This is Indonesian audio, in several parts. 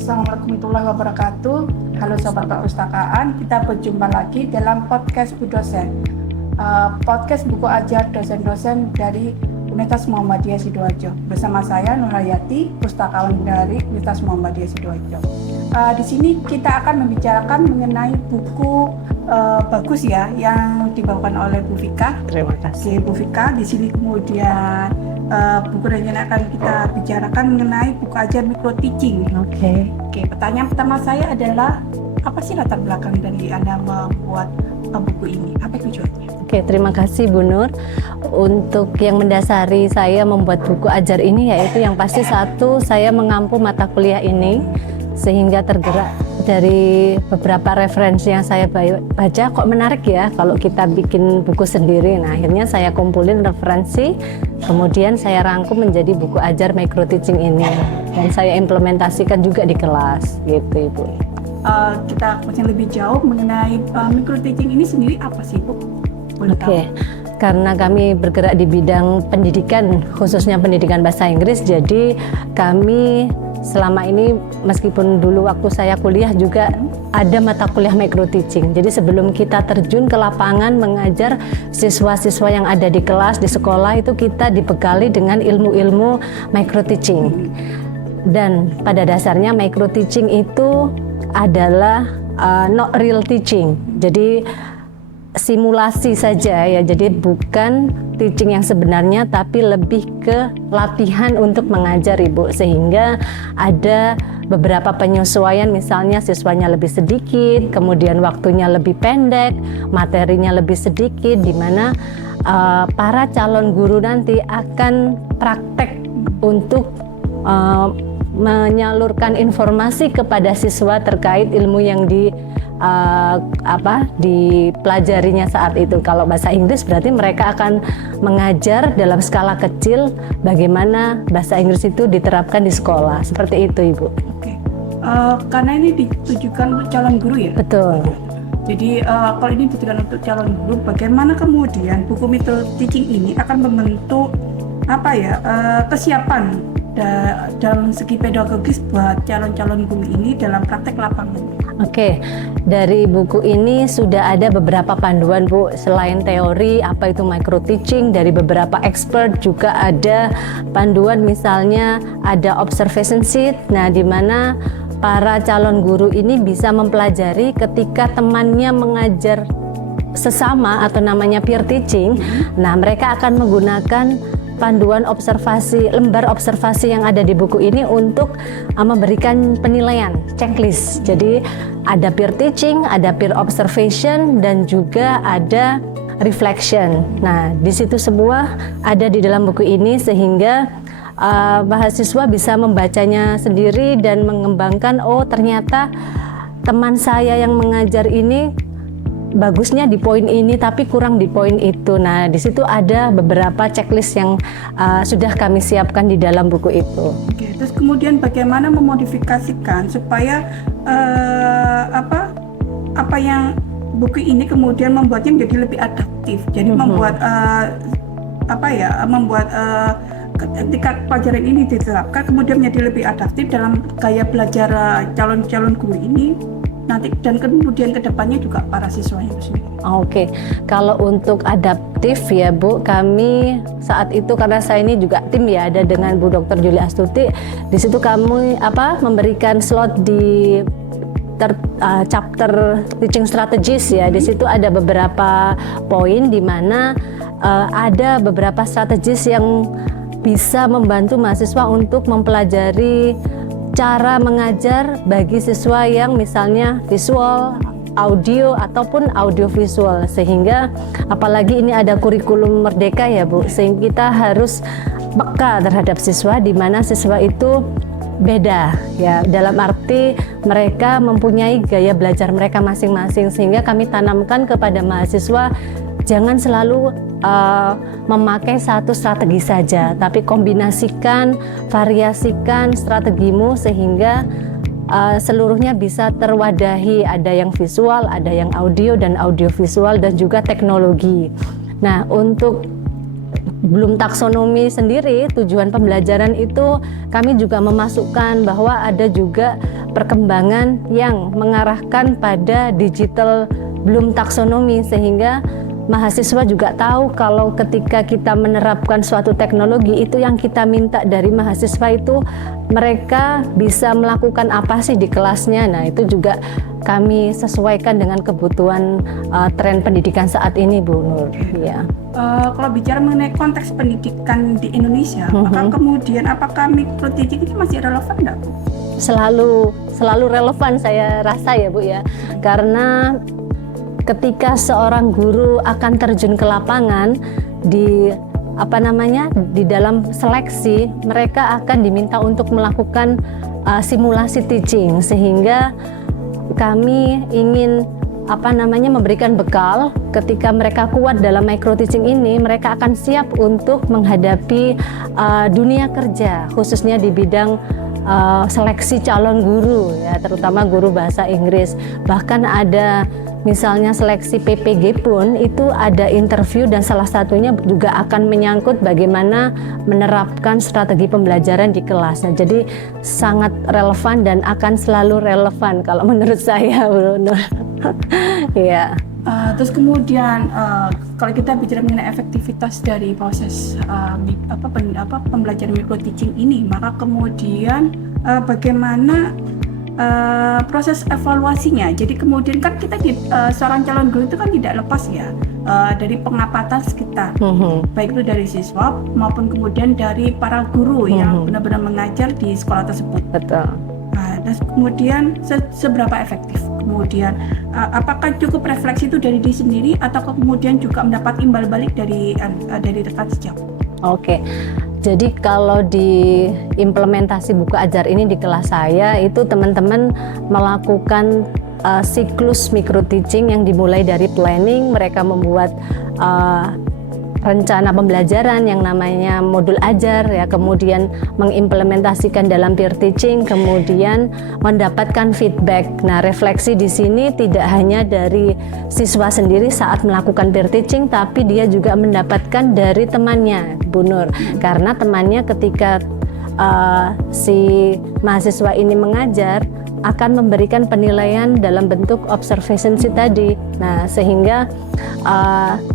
Assalamualaikum warahmatullahi wabarakatuh. Halo Sobat Perpustakaan, kita berjumpa lagi dalam podcast Bu Dosen. Podcast buku ajar dosen-dosen dari Universitas Muhammadiyah Sidoarjo. Bersama saya Nur Hayati, pustakawan dari Universitas Muhammadiyah Sidoarjo. Di sini kita akan membicarakan mengenai buku bagus ya yang dibawakan oleh Bu Vika. Terima kasih. Oke, Bu Vika. Di sini kemudian buku yang akan kita bicarakan mengenai buku ajar micro teaching. Oke, Pertanyaan pertama saya adalah apa sih latar belakang dari Anda membuat buku ini? Apa tujuannya? terima kasih Bu Nur. Untuk yang mendasari saya membuat buku ajar ini yaitu yang pasti satu, saya mengampu mata kuliah ini sehingga tergerak dari beberapa referensi yang saya baca, kok menarik ya kalau kita bikin buku sendiri. Nah, akhirnya saya kumpulin referensi, kemudian saya rangkum menjadi buku ajar micro teaching ini dan saya implementasikan juga di kelas gitu Ibu. Kita masih lebih jauh mengenai micro teaching ini sendiri apa sih Bu? Oke. Karena kami bergerak di bidang pendidikan, khususnya pendidikan bahasa Inggris, jadi kami selama ini meskipun dulu waktu saya kuliah juga ada mata kuliah micro teaching. Jadi sebelum kita terjun ke lapangan mengajar siswa-siswa yang ada di kelas, di sekolah, itu kita dibekali dengan ilmu-ilmu micro teaching. Dan pada dasarnya micro teaching itu adalah not real teaching. Jadi simulasi saja ya, jadi bukan teaching yang sebenarnya tapi lebih ke latihan untuk mengajar Ibu, sehingga ada beberapa penyesuaian, misalnya siswanya lebih sedikit, kemudian waktunya lebih pendek, materinya lebih sedikit, di mana para calon guru nanti akan praktek untuk menyalurkan informasi kepada siswa terkait ilmu yang dipelajarinya saat itu. Kalau bahasa Inggris berarti mereka akan mengajar dalam skala kecil bagaimana bahasa Inggris itu diterapkan di sekolah. Seperti itu Ibu. Oke. Karena ini ditujukan untuk calon guru ya? Betul. Jadi kalau ini ditujukan untuk calon guru, bagaimana kemudian buku micro teaching ini akan membentuk kesiapan dalam segi pedagogis buat calon-calon guru ini dalam praktek lapangan? Oke, dari buku ini sudah ada beberapa panduan Bu. Selain teori apa itu micro teaching, dari beberapa expert juga ada panduan, misalnya ada observation sheet. Nah, di mana para calon guru ini bisa mempelajari ketika temannya mengajar sesama atau namanya peer teaching. Nah, mereka akan menggunakan panduan observasi, lembar observasi yang ada di buku ini untuk memberikan penilaian, checklist. Jadi ada peer teaching, ada peer observation, dan juga ada reflection. Nah, di situ semua ada di dalam buku ini sehingga mahasiswa bisa membacanya sendiri dan mengembangkan, oh ternyata teman saya yang mengajar ini bagusnya di poin ini tapi kurang di poin itu. Nah, di situ ada beberapa checklist yang sudah kami siapkan di dalam buku itu. Oke, terus kemudian bagaimana memodifikasikan supaya apa yang buku ini kemudian membuatnya menjadi lebih adaptif. Jadi membuat ketika pelajaran ini diterapkan kemudian menjadi lebih adaptif dalam gaya belajar calon-calon guru ini nanti, dan kemudian kedepannya juga para siswanya itu sendiri. Oke, kalau untuk adaptif ya Bu, kami saat itu karena saya ini juga tim ya, ada dengan Bu Dr. Julia Astuti. Di situ kami memberikan slot di chapter teaching strategies ya. Di situ ada beberapa poin di mana ada beberapa strategis yang bisa membantu mahasiswa untuk mempelajari cara mengajar bagi siswa yang misalnya visual, audio ataupun audiovisual, sehingga apalagi ini ada kurikulum merdeka ya Bu, sehingga kita harus peka terhadap siswa, di mana siswa itu beda ya, dalam arti mereka mempunyai gaya belajar mereka masing-masing, sehingga kami tanamkan kepada mahasiswa jangan selalu memakai satu strategi saja, tapi kombinasikan, variasikan strategimu sehingga seluruhnya bisa terwadahi. Ada yang visual, ada yang audio dan audiovisual, dan juga teknologi. Nah, untuk belum taksonomi sendiri, tujuan pembelajaran itu kami juga memasukkan bahwa ada juga perkembangan yang mengarahkan pada digital Bloom taxonomy, sehingga mahasiswa juga tahu kalau ketika kita menerapkan suatu teknologi, itu yang kita minta dari mahasiswa itu mereka bisa melakukan apa sih di kelasnya. Nah, itu juga kami sesuaikan dengan kebutuhan tren pendidikan saat ini, Bu Nur. Ya. Kalau bicara mengenai konteks pendidikan di Indonesia, maka kemudian apakah micro teaching ini masih relevan nggak, Bu? Selalu relevan saya rasa ya, Bu ya. Karena ketika seorang guru akan terjun ke lapangan di dalam seleksi, mereka akan diminta untuk melakukan simulasi teaching, sehingga kami ingin memberikan bekal ketika mereka kuat dalam micro teaching ini, mereka akan siap untuk menghadapi dunia kerja, khususnya di bidang seleksi calon guru ya, terutama guru bahasa Inggris. Bahkan ada misalnya seleksi PPG pun itu ada interview, dan salah satunya juga akan menyangkut bagaimana menerapkan strategi pembelajaran di kelas. Nah, jadi sangat relevan dan akan selalu relevan kalau menurut saya, Bu Nur. Ya. Terus kemudian kalau kita bicara mengenai efektivitas dari proses pembelajaran micro teaching ini, maka kemudian bagaimana proses evaluasinya. Jadi kemudian kan kita seorang calon guru itu kan tidak lepas ya dari pengamatan sekitar, baik itu dari siswa maupun kemudian dari para guru yang benar-benar mengajar di sekolah tersebut. Betul. Dan kemudian seberapa efektif? Kemudian apakah cukup refleksi itu dari diri sendiri atau kemudian juga mendapat imbal balik dari rekan sejawat? Oke. Jadi kalau di implementasi buku ajar ini di kelas saya itu teman-teman melakukan siklus micro teaching yang dimulai dari planning, mereka membuat rencana pembelajaran yang namanya modul ajar ya, kemudian mengimplementasikan dalam peer teaching, kemudian mendapatkan feedback. Nah, refleksi di sini tidak hanya dari siswa sendiri saat melakukan peer teaching, tapi dia juga mendapatkan dari temannya, Bu Nur. Karena temannya ketika si mahasiswa ini mengajar akan memberikan penilaian dalam bentuk observation tadi. Nah, sehingga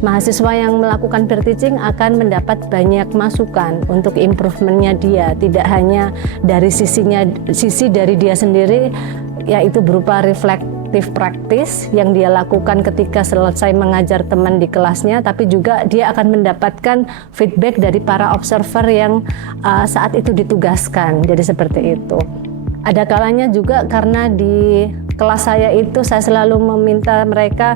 mahasiswa yang melakukan peer teaching akan mendapat banyak masukan untuk improvementnya dia, tidak hanya dari sisi dari dia sendiri, yaitu berupa reflective practice yang dia lakukan ketika selesai mengajar teman di kelasnya, tapi juga dia akan mendapatkan feedback dari para observer yang saat itu ditugaskan. Jadi seperti itu. Ada kalanya juga karena di kelas saya itu saya selalu meminta mereka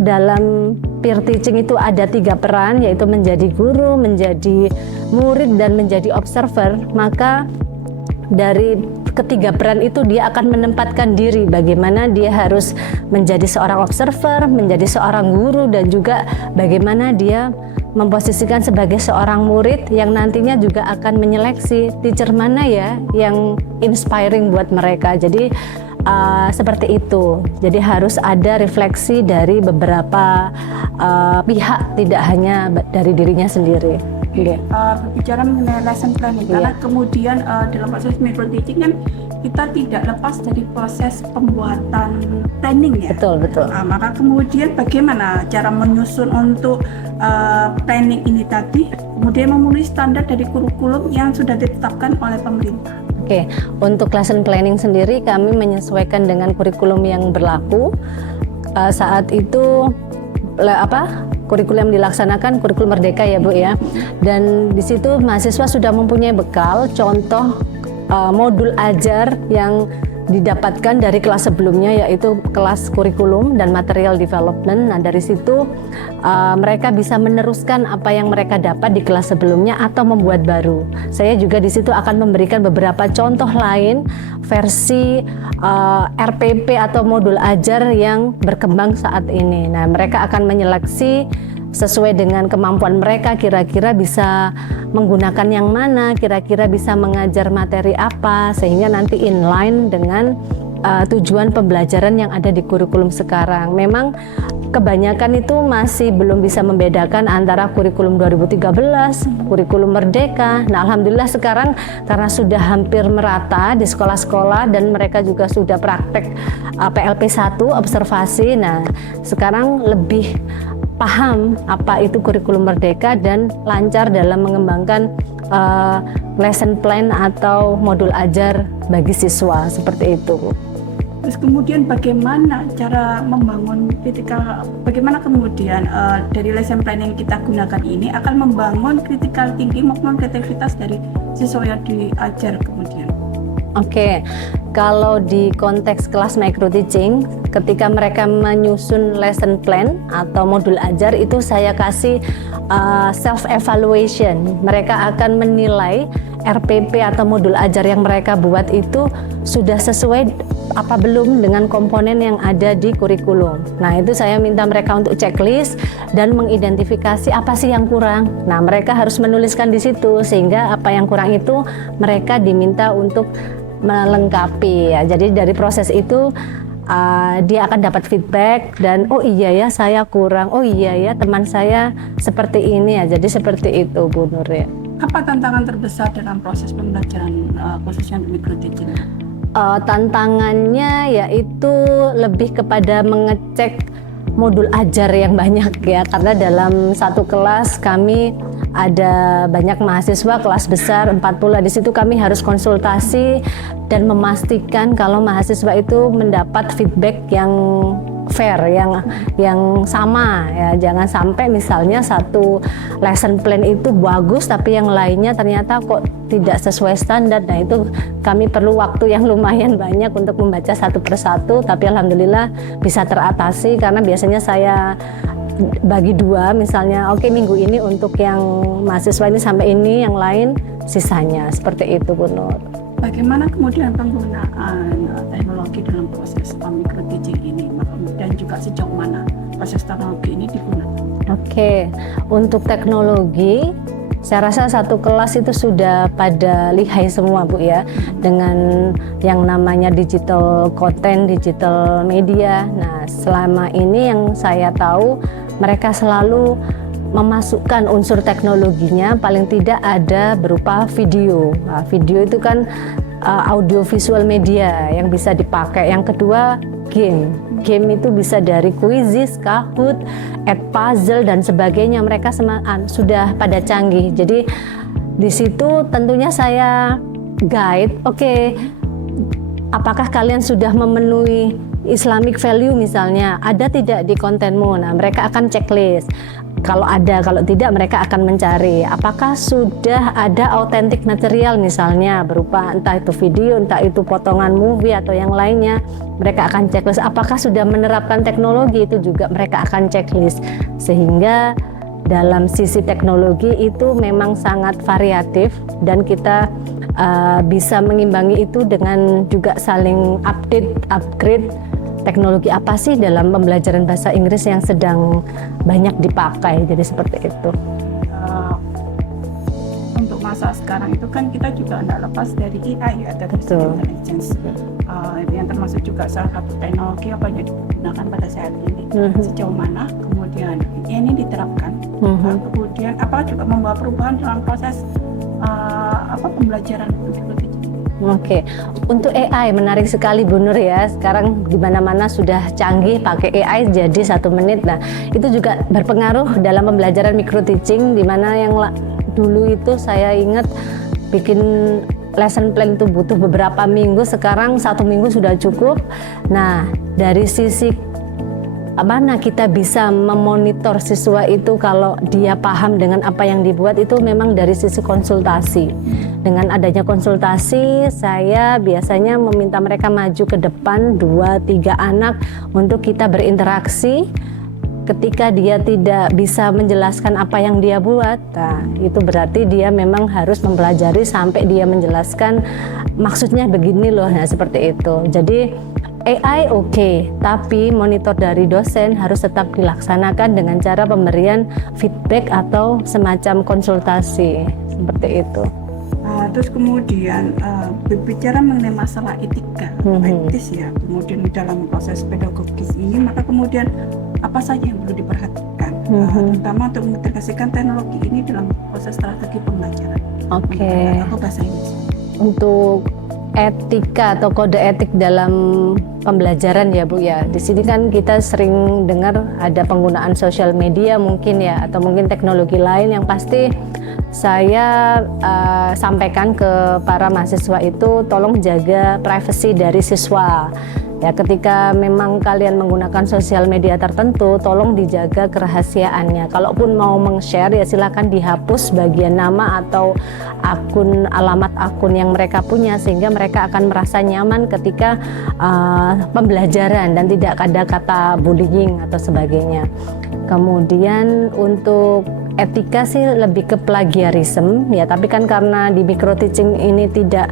dalam peer teaching itu ada 3 peran, yaitu menjadi guru, menjadi murid, dan menjadi observer. Maka dari ketiga peran itu dia akan menempatkan diri bagaimana dia harus menjadi seorang observer, menjadi seorang guru, dan juga bagaimana dia memposisikan sebagai seorang murid yang nantinya juga akan menyeleksi teacher mana ya yang inspiring buat mereka. Jadi seperti itu. Jadi harus ada refleksi dari beberapa pihak, tidak hanya dari dirinya sendiri. Berbicara mengenai lesson planning, karena kemudian dalam proses micro teaching kan kita tidak lepas dari proses pembuatan planning ya. Betul. Maka kemudian bagaimana cara menyusun untuk planning ini tadi, kemudian memenuhi standar dari kurikulum yang sudah ditetapkan oleh pemerintah. Oke, untuk lesson planning sendiri kami menyesuaikan dengan kurikulum yang berlaku. Saat itu kurikulum yang dilaksanakan kurikulum Merdeka ya Bu ya, dan di situ mahasiswa sudah mempunyai bekal contoh modul ajar yang didapatkan dari kelas sebelumnya, yaitu kelas kurikulum dan material development. Nah, dari situ mereka bisa meneruskan apa yang mereka dapat di kelas sebelumnya atau membuat baru. Saya juga di situ akan memberikan beberapa contoh lain versi RPP atau modul ajar yang berkembang saat ini. Nah, mereka akan menyeleksi sesuai dengan kemampuan mereka, kira-kira bisa menggunakan yang mana, kira-kira bisa mengajar materi apa, sehingga nanti inline dengan tujuan pembelajaran yang ada di kurikulum sekarang. Memang kebanyakan itu masih belum bisa membedakan antara kurikulum 2013, kurikulum Merdeka. Nah, alhamdulillah sekarang karena sudah hampir merata di sekolah-sekolah dan mereka juga sudah praktek PLP 1 observasi. Nah, sekarang lebih paham apa itu kurikulum Merdeka dan lancar dalam mengembangkan lesson plan atau modul ajar bagi siswa seperti itu. Terus kemudian bagaimana cara membangun bagaimana kemudian dari lesson plan yang kita gunakan ini akan membangun critical thinking maupun kreativitas dari siswa yang diajar kemudian? Oke, kalau di konteks kelas micro teaching, ketika mereka menyusun lesson plan atau modul ajar itu saya kasih self evaluation. Mereka akan menilai RPP atau modul ajar yang mereka buat itu sudah sesuai apa belum dengan komponen yang ada di kurikulum. Nah, itu saya minta mereka untuk checklist dan mengidentifikasi apa sih yang kurang. Nah, mereka harus menuliskan di situ sehingga apa yang kurang itu mereka diminta untuk melengkapi ya. Jadi dari proses itu dia akan dapat feedback dan oh iya ya saya kurang, oh iya ya teman saya seperti ini ya. Jadi seperti itu Bu Nur ya. Apa tantangan terbesar dalam proses pembelajaran khususnya untuk micro teaching? Tantangannya yaitu lebih kepada mengecek modul ajar yang banyak ya, karena dalam satu kelas kami ada banyak mahasiswa, kelas besar 40. Di situ kami harus konsultasi dan memastikan kalau mahasiswa itu mendapat feedback yang fair, yang sama ya. Jangan sampai misalnya satu lesson plan itu bagus tapi yang lainnya ternyata kok tidak sesuai standar. Nah, itu kami perlu waktu yang lumayan banyak untuk membaca satu persatu, tapi alhamdulillah bisa teratasi karena biasanya saya bagi dua, misalnya oke, minggu ini untuk yang mahasiswa ini sampai ini, yang lain sisanya, seperti itu Bu Nur. Bagaimana kemudian penggunaan teknologi dalam proses micro teaching ini dan juga sejauh mana proses teknologi ini digunakan? Oke, untuk teknologi saya rasa satu kelas itu sudah pada lihai semua Bu ya, dengan yang namanya digital content, digital media. Nah, selama ini yang saya tahu mereka selalu memasukkan unsur teknologinya, paling tidak ada berupa video. Nah, video itu kan audio visual media yang bisa dipakai. Yang kedua, game. Game itu bisa dari Quizizz, Kahoot, Edpuzzle dan sebagainya. Mereka sudah pada canggih. Jadi di situ tentunya saya guide. Oke, apakah kalian sudah memenuhi Islamic value misalnya? Ada tidak di kontenmu? Nah, mereka akan checklist. Kalau ada, kalau tidak mereka akan mencari apakah sudah ada authentic material misalnya berupa entah itu video, entah itu potongan movie atau yang lainnya. Mereka akan checklist. Apakah sudah menerapkan teknologi, itu juga mereka akan checklist. Sehingga dalam sisi teknologi itu memang sangat variatif dan kita bisa mengimbangi itu dengan juga saling upgrade teknologi apa sih dalam pembelajaran bahasa Inggris yang sedang banyak dipakai. Jadi seperti itu. Untuk masa sekarang itu kan kita juga tidak lepas dari AI ya, artificial intelligence. Yang termasuk juga salah satu teknologi apa yang digunakan pada saat ini. Sejauh mana kemudian ini diterapkan? Kemudian apa juga membawa perubahan dalam proses pembelajaran itu? Oke, untuk AI menarik sekali Bu Nur ya. Sekarang di mana-mana sudah canggih pakai AI jadi 1 menit. Nah, itu juga berpengaruh dalam pembelajaran micro teaching, di mana yang dulu itu saya ingat bikin lesson plan itu butuh beberapa minggu, sekarang 1 minggu sudah cukup. Nah, dari sisi mana kita bisa memonitor siswa itu kalau dia paham dengan apa yang dibuat, itu memang dari sisi konsultasi. Dengan adanya konsultasi, saya biasanya meminta mereka maju ke depan 2-3 anak untuk kita berinteraksi. Ketika dia tidak bisa menjelaskan apa yang dia buat, nah, itu berarti dia memang harus mempelajari sampai dia menjelaskan maksudnya begini loh. Nah, seperti itu. Jadi AI oke, tapi monitor dari dosen harus tetap dilaksanakan dengan cara pemberian feedback atau semacam konsultasi, seperti itu. Terus kemudian berbicara mengenai masalah etika, etis ya, kemudian dalam proses pedagogis ini, maka kemudian apa saja yang perlu diperhatikan, terutama untuk mengintegrasikan teknologi ini dalam proses strategi pembelajaran. Oke. Aku bahasa Inggris. Untuk etika atau kode etik dalam pembelajaran ya Bu ya. Di sini kan kita sering dengar ada penggunaan sosial media mungkin ya, atau mungkin teknologi lain. Yang pasti saya sampaikan ke para mahasiswa itu tolong jaga privasi dari siswa. Ya, ketika memang kalian menggunakan sosial media tertentu, tolong dijaga kerahasiaannya. Kalaupun mau meng-share ya silakan dihapus bagian nama atau alamat akun yang mereka punya, sehingga mereka akan merasa nyaman ketika pembelajaran dan tidak ada kata bullying atau sebagainya. Kemudian untuk etika sih lebih ke plagiarisme ya, tapi kan karena di micro teaching ini tidak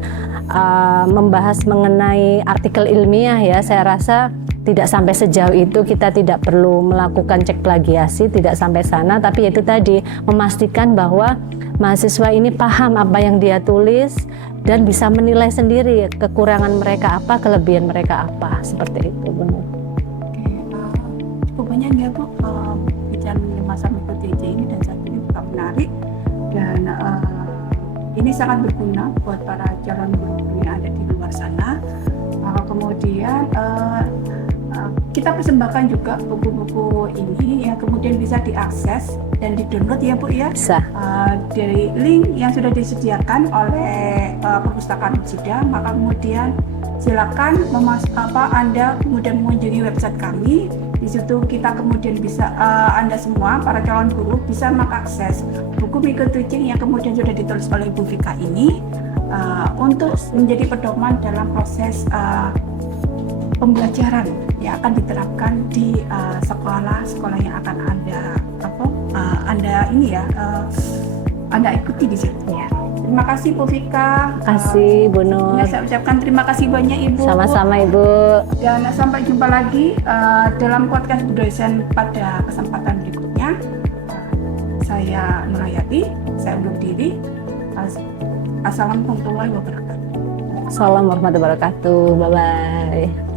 membahas mengenai artikel ilmiah ya, saya rasa tidak sampai sejauh itu, kita tidak perlu melakukan cek plagiasi, tidak sampai sana, tapi itu tadi memastikan bahwa mahasiswa ini paham apa yang dia tulis dan bisa menilai sendiri kekurangan mereka apa, kelebihan mereka apa, seperti itu Bu. Oke, cukup banyak ya Bu bicara mengenai masa micro teaching ini, dan saat ini juga menarik dan ini sangat berguna buat para calon guru yang ada di luar sana. Kemudian kita persembahkan juga buku-buku ini yang kemudian bisa diakses dan di-download ya Bu ya. Bisa. Dari link yang sudah disediakan oleh perpustakaan Utsida, maka kemudian silakan Anda kemudian mengunjungi website kami. Di situ kita kemudian bisa Anda semua para calon guru bisa mengakses buku micro teaching yang kemudian sudah ditulis oleh Ibu Vika ini untuk menjadi pedoman dalam proses pembelajaran yang akan diterapkan di sekolah yang akan Anda ikuti di situ. Ya. Terima kasih Bu Vika. Terima kasih Bu Nur. Saya ucapkan terima kasih banyak Ibu. Sama-sama Ibu. Dan sampai jumpa lagi dalam podcast Budosen pada kesempatan berikutnya. Saya Nurayati, saya undur diri. Assalamualaikum warahmatullahi wabarakatuh. Assalamualaikum warahmatullahi wabarakatuh. Bye-bye.